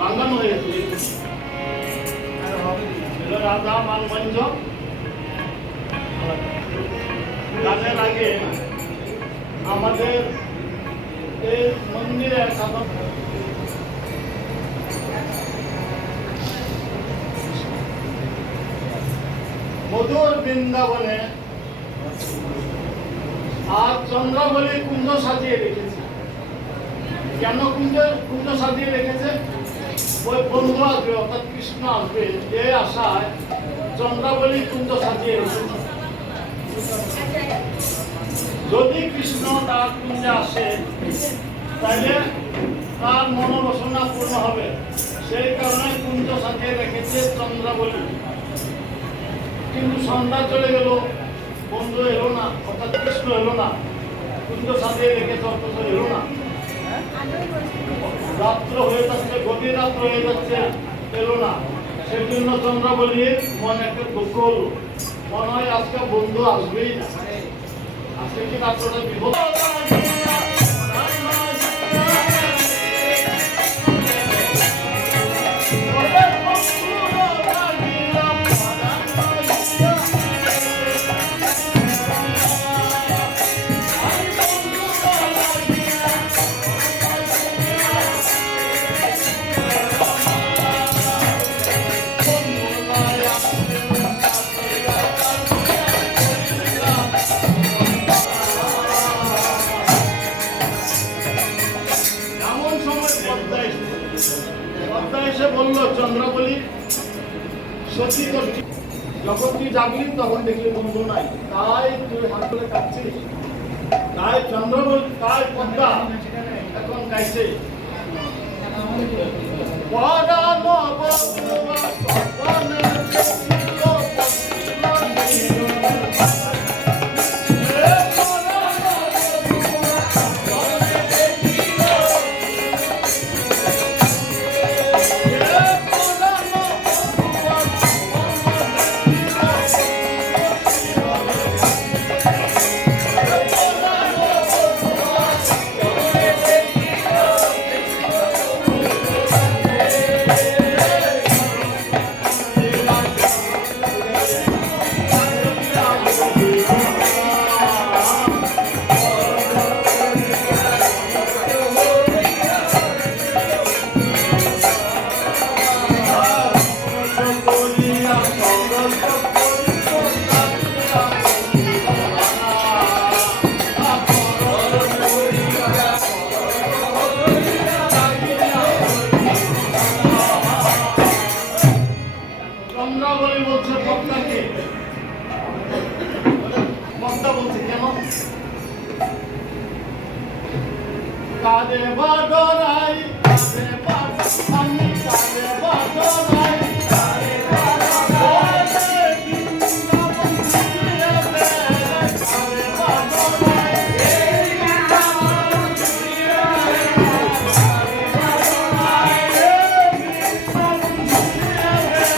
বাঙ্গানো হয়েছে রাধা মানমঞ্চ গানের আগে আমাদের এই মন্দিরে মধুর বৃন্দাবনে আর চন্দ্রাবলী কুঞ্জ সাজিয়ে রেখেছে। কেন কুঞ্জ সাজিয়ে রেখেছে? ওই বন্ধু আসবে, অর্থাৎ কৃষ্ণ আসবে, এই আশায় চন্দ্রাবলী কুঞ্জ সাজিয়ে রেখেছে। যদি কৃষ্ণ তার কুঞ্জে আসে তাহলে তার মনোবাসনা পূর্ণ হবে, সেই কারণে কুঞ্জ সাজিয়ে রেখেছে চন্দ্রাবলী। কিন্তু সন্ধ্যা চলে গেল, বন্ধু এলো না, অর্থাৎ কৃষ্ণ এলো না, কুঞ্জ সাজিয়ে রেখেছে অথচ এলো না। রাত্র হয়ে যাচ্ছে, গভীর রাত্র হয়ে যাচ্ছে, এলো না। সেই জন্য চন্দ্রাবলীর মনে একটা দুঃখ হলো, মনে হয় আজকে বন্ধু আসবেই না, আজকে কি রাত্রটা বিপদ। বললো চন্দ্রাবলী, সত্যি তো যখন তুই যাবি তখন দেখলি বন্ধু নাই, তাই তুই হাত করে কাঁদছিস। তাই চন্দ্রাবলী, তাই পদ্মা এখন গাইছে কাঁদে বাডরাই, কাঁদে আমি কাঁদে বাডরাই, কাঁদে বাডরাই, বৃন্দাবন ঘুরিয়ে দে, কাঁদে বাডরাই, এই বৃন্দাবন ঘুরিয়ে দে, কাঁদে বাডরাই, এই বৃন্দাবন ঘুরিয়ে দে,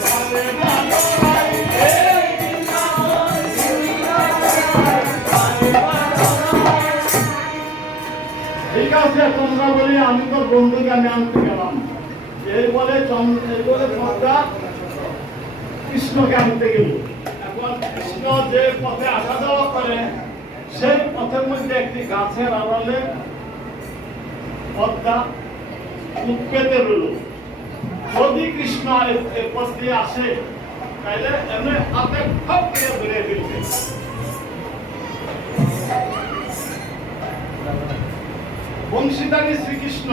কাঁদে বাডরাই, এই বৃন্দাবন ঘুরিয়ে দে, কাঁদে বাডরাই। ঠিক আছে, চন্দ্রাবলী, আমি তোর বন্ধুকে আমি আনতে গেলাম। এই বলে পদ্মা কৃষ্ণকে আনতে গেল। এখন কৃষ্ণ যে পথে আসা যাওয়া করে, সেই পথের মধ্যে একটি গাছের আড়ালে পদ্মা উৎপেতে রইল। যদি কৃষ্ণ এই পথ দিয়ে আসে তাহলে এমনি হাতে খপ করে ধরে ফেলবে। বংশীধারী শ্রীকৃষ্ণ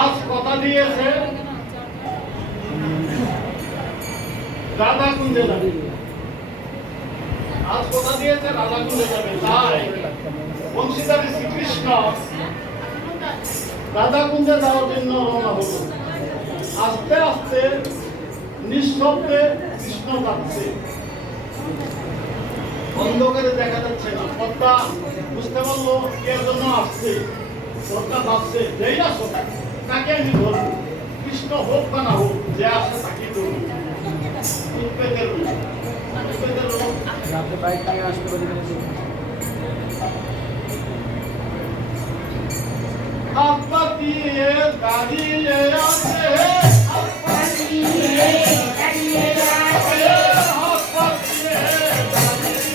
আজ কথা দিয়েছে রাধা কুঞ্জে যাবে, আজ কথা দিয়েছে রাধা কুঞ্জে যাবে। তাই বংশীধারী শ্রীকৃষ্ণ রাধা কুঞ্জে যাওয়ার জন্য রওনা হলো। আস্তে আস্তে নিঃশব্দে কৃষ্ণ যাচ্ছে, অন্ধকারে দেখা যাচ্ছে না। পদ্মা বুঝতে পারলো এর জন্য আসছে। পদ্মা ভাবছে যেই আসো তাকে আমি ধরবো, কৃষ্ণ হোক বা না হোক, যে আসে তাকে ধরবো। হাত পাতিয়ে দাঁড়িয়ে আছে, হাত পাতিয়ে দাঁড়িয়ে আছে, হাত পাতিয়ে দাঁড়িয়ে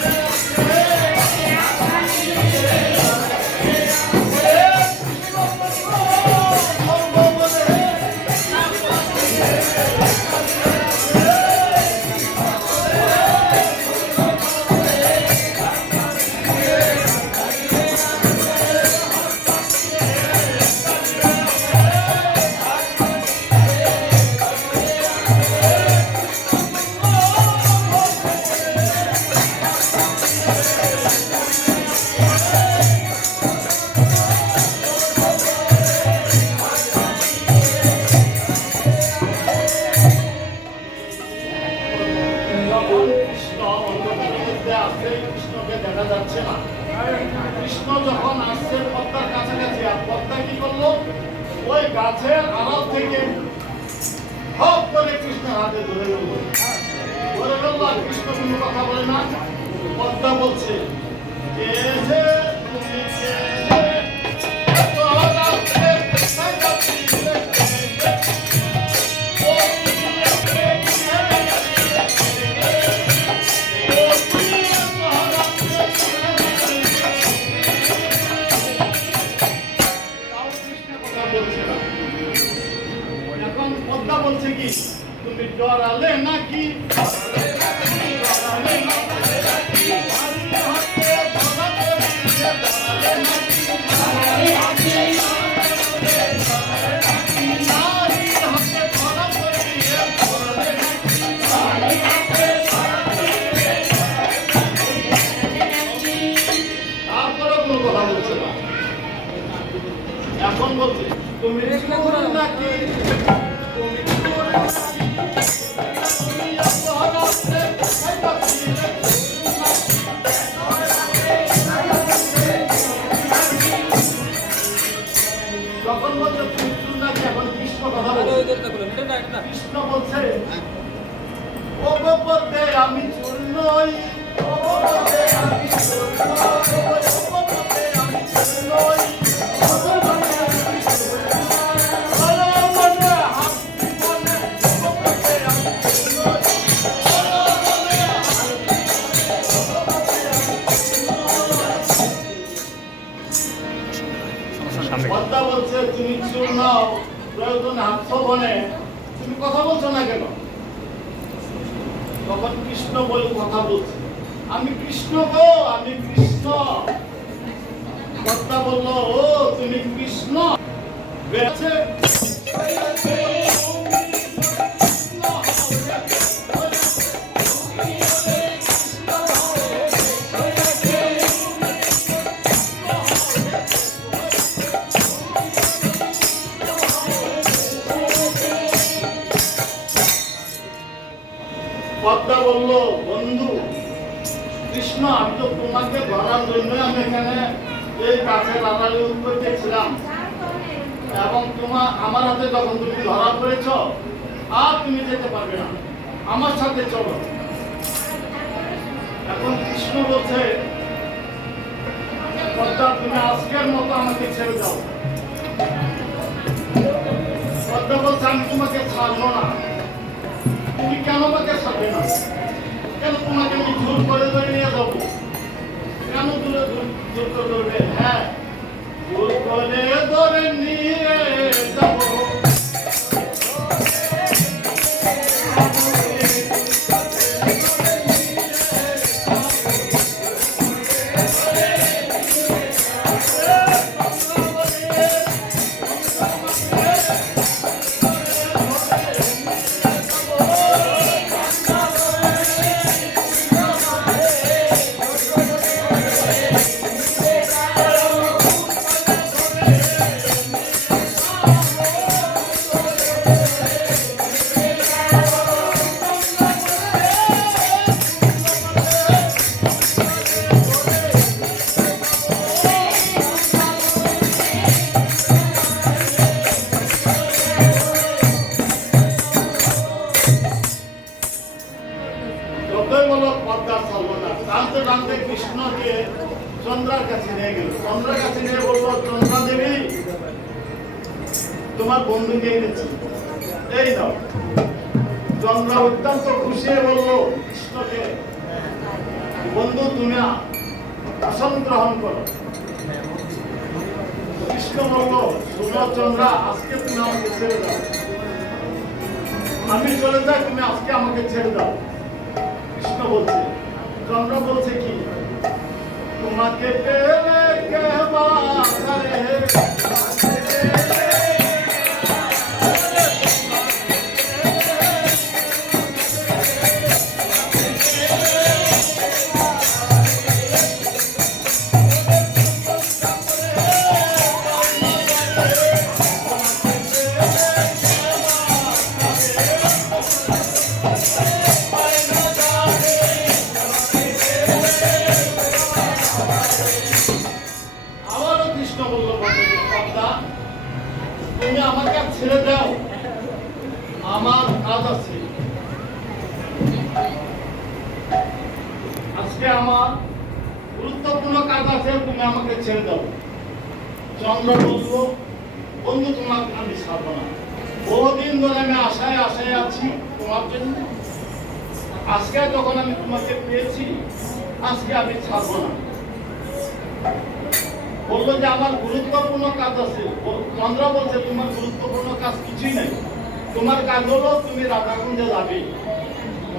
দেখা যাচ্ছে না। কৃষ্ণ যখন আসছে পদ্মার কাছাকাছি, আর পদ্মা কি করলো, ওই গাছের আড়াল থেকে হপ করে কৃষ্ণের হাতে ধরে গেল, আর কৃষ্ণ কোনো কথা বলে না। পদ্মা বলছে, কে হে তুমি, কে হে এত রাত্রে কোথায় যাচ্ছিলে, ও তুমি রাত্রে কোথায় যাচ্ছিলে, ও তুমি এত রাত্রে কোথায় যাচ্ছিলে। তাও কৃষ্ণ কথা বলছে না। এখন পদ্মা বলছে কি, তুমি ডরালে নাকি, ডরালে নাকি, ভারী হাতে ধরা করিয়ে ডরালে নাকি, ভারী হাতে নারী হাতে ধরা করিয়ে ডরালে নাকি, ভারী হাতে তারপরে কোনো কথা বলছে না। এখন বলছে তুমি চোর নাকি, তুমি চোর নাকি, তুমি এত রাত্রে কোথায় যাচ্ছিলে, যখন বলছে তুমি চোর নাকি, এখন কৃষ্ণ কথা বলছে। কৃষ্ণ বলছে, ও গোপতে আমি চোর নই, ও গোপতে আমি চোর নই, ও গোপতে আমি চোর নই, ও গোপতে আমি চোর নই, বলো মনে হাত মনে, ও গোপতে আমি চোর নই, বলো মনে হাত মনে, ও গোপতে আমি চোর নই। পদ্মা বলছে তুমি চোর নাও, প্রয়োজনে হাত বনে, তুমি কথা বলছো না কেন? তখন কৃষ্ণ বলে কথা বলছে, আমি কৃষ্ণ গো, আমি কৃষ্ণ। পদ্মা বলল, ও তুমি কৃষ্ণ, বেঁচে পদ্মা বলল, বন্ধু কৃষ্ণ, আমি তো তোমাকে ধরার জন্য আমি এখানে এই গাছের আড়ালে উঠতেছিলাম, এবং আমার হাতে যখন তুমি ধরা পড়েছ, আর তুমি যেতে পারবে না, আমার সাথে চলো। এখন কৃষ্ণ বলছে, পদ্মা তুমি আজকের মতো আমাকে ছেড়ে দাও। পদ্মা বলছে, আমি তোমাকে ছাড়বো না। তুমি কেন আমাকে ছাড়বে না? কেন তোমাকে আমি জোর করে ধরে নিয়ে যাবো? কেন জোর করে ধরবে? হ্যাঁ, জোর করে ধরে নিয়ে যাবো। টানতে টানতে কৃষ্ণকে চন্দ্রার কাছে নিয়ে গেল। চন্দ্রার কাছে নিয়ে বলবো, চন্দ্রা দেবী তোমার বন্ধুকে এনেছি, এই নাও। চন্দ্র অত্যন্ত খুশি হয়ে বলল কৃষ্ণকে, বন্ধু তুমি আসন গ্রহণ করো। কৃষ্ণ বলল, শুনো চন্দ্রা, আজকে তুমি আমাকে ছেড়ে দাও, আমি চলে যাই, তুমি আজকে আমাকে ছেড়ে দাও। কৃষ্ণ বলছে, চন্দ্র বলছে কি, তোমাকে পেলে কে বাঁচারে, আবারও কৃষ্ণ বলল, পদ্মা তুমি আমাকে ছেড়ে দাও, আমার কাজ আছে, আজকে আমার গুরুত্বপূর্ণ কাজ আছে, তুমি আমাকে ছেড়ে দাও। চন্দ্র বলল, বন্ধু তোমাকে আমি ছাড়বো না, বহুদিন ধরে আমি আশায় আশায় আছি তোমার জন্য, আজকে যখন আমি তোমাকে পেয়েছি, আজকে আমি ছাড়বো না। বললো যে আমার গুরুত্বপূর্ণ কাজ আছে। চন্দ্র বলছে, তোমার গুরুত্বপূর্ণ কাজ কিছুই নাই, তোমার কাজ হলো তুমি রাধাকুঞ্জে যাবে,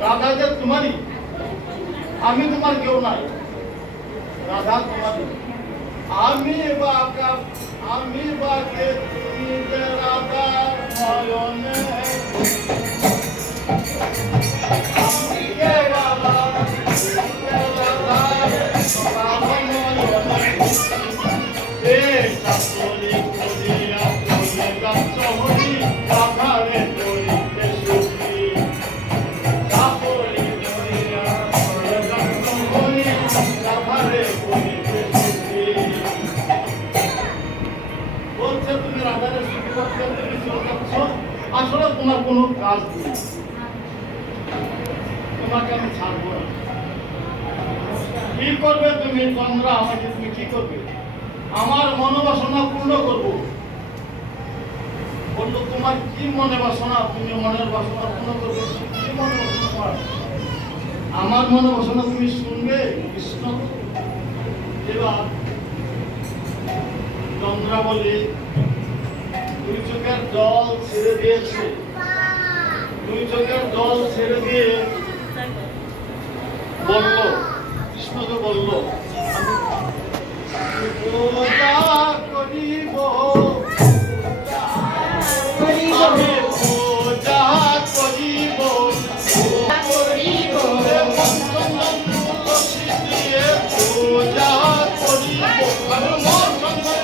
রাধা যে তোমারই, আমি তোমার কেউ নাই, রাধা তোমারই। আমি বাকে তুমি যে রাধার নয়নে, আমি কে রাধা, রাধার নয়নে, এ চাকরি করিয়া তুমি গাছ হরি, রাধারে করিতে সুখী, চাকরি করিয়া তুমি গাছ হরি, রাধারে করিতে সুখী। বলছে তুমি রাধারে সুখী করতে তুমি চলে যাচ্ছ, আসলে তোমার কোনো কাজ নেই, তোমাকে আমি ছাড়বো না। কি করবে তুমি চন্দ্রা, আমাকে তুমি কি করবে? আমার মনোবাসনা পূর্ণ করব। বললো, তোমার কি মনে বাসনা, তুমি মনের বাসনা পূর্ণ করবে, কি মনে বাসনা তোমার? আমার মনে বাসনা তুমি শুনবে কৃষ্ণ। এবার চন্দ্রা বলে, দুই চোখের জল ছেড়ে দিয়েছে, দুই চোখের জল ছেড়ে দিয়ে বলল, কৃষ্ণকে বলল, পূজা করিব, আমি পূজা করিব, তুলসী দিয়ে পূজা করিব, আমি মোর সঙ্গে